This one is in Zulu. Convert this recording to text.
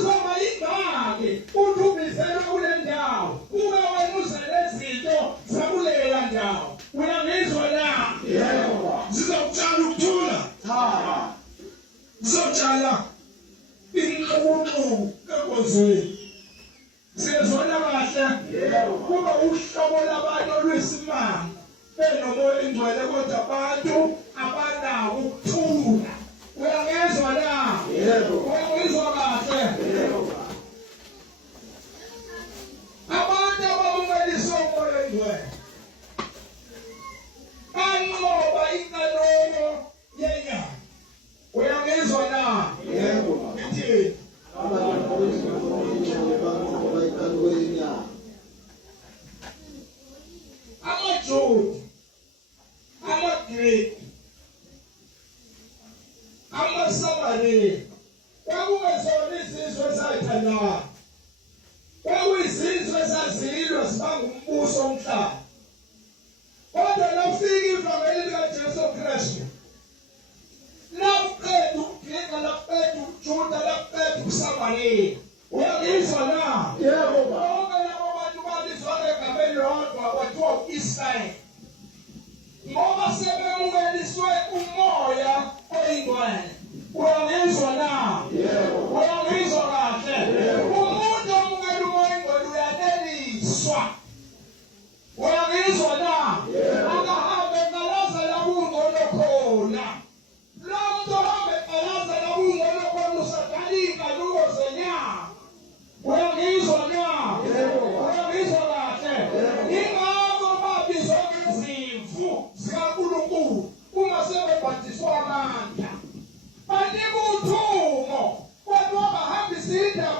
uzoma ingake udubizela kule ndawo ube wena uzelezinto zakuleya ndawo uyangizwa la yebo sizokutshala ukuthula cha sizotshala inqubo enkozweni siyezona kahle yebo kuba uhlobo labantu olwesimanga benomoya ingcwele kodwa abantu abanawo ukuthula uyangizwa la yebo uyangizwa kahle yebo abantu abamumeliswa umoya ingcwele banqoba inqalomo yenyama uyangizwa la yebo ngithi amaJuda amaGreki amaSamariya kwakungezona izizwe ezayithandana kwakuyizizwe ezazilwa zibanga umbuso omhlaba kodwa lafika ivangeli likaJesu Kristu lakuqeda ukuGreki lakuqeda uJuda lakuqeda uSamariya uyangizwa na yebo bonke labo bantu babizwa ngegameni lodwa kwathiwa u-Israyeli ngoba sebemukeliswe umoya oyingcwele uyangizwa na yebo uyangizwa kahle umuntu omukela umoya oyingcwele uyaneliswa uyangizwa na akahambe ngalaza labungcono khona lo muntu ohambe ngalaza labungcono khona usadalika lukozenyama uyangizwa na uyangizwa kahle ingako babizwa ngezimvu zikaNkulunkulu uma sebebhajiswa amandla banika uthumo kodwa bahambisa indaba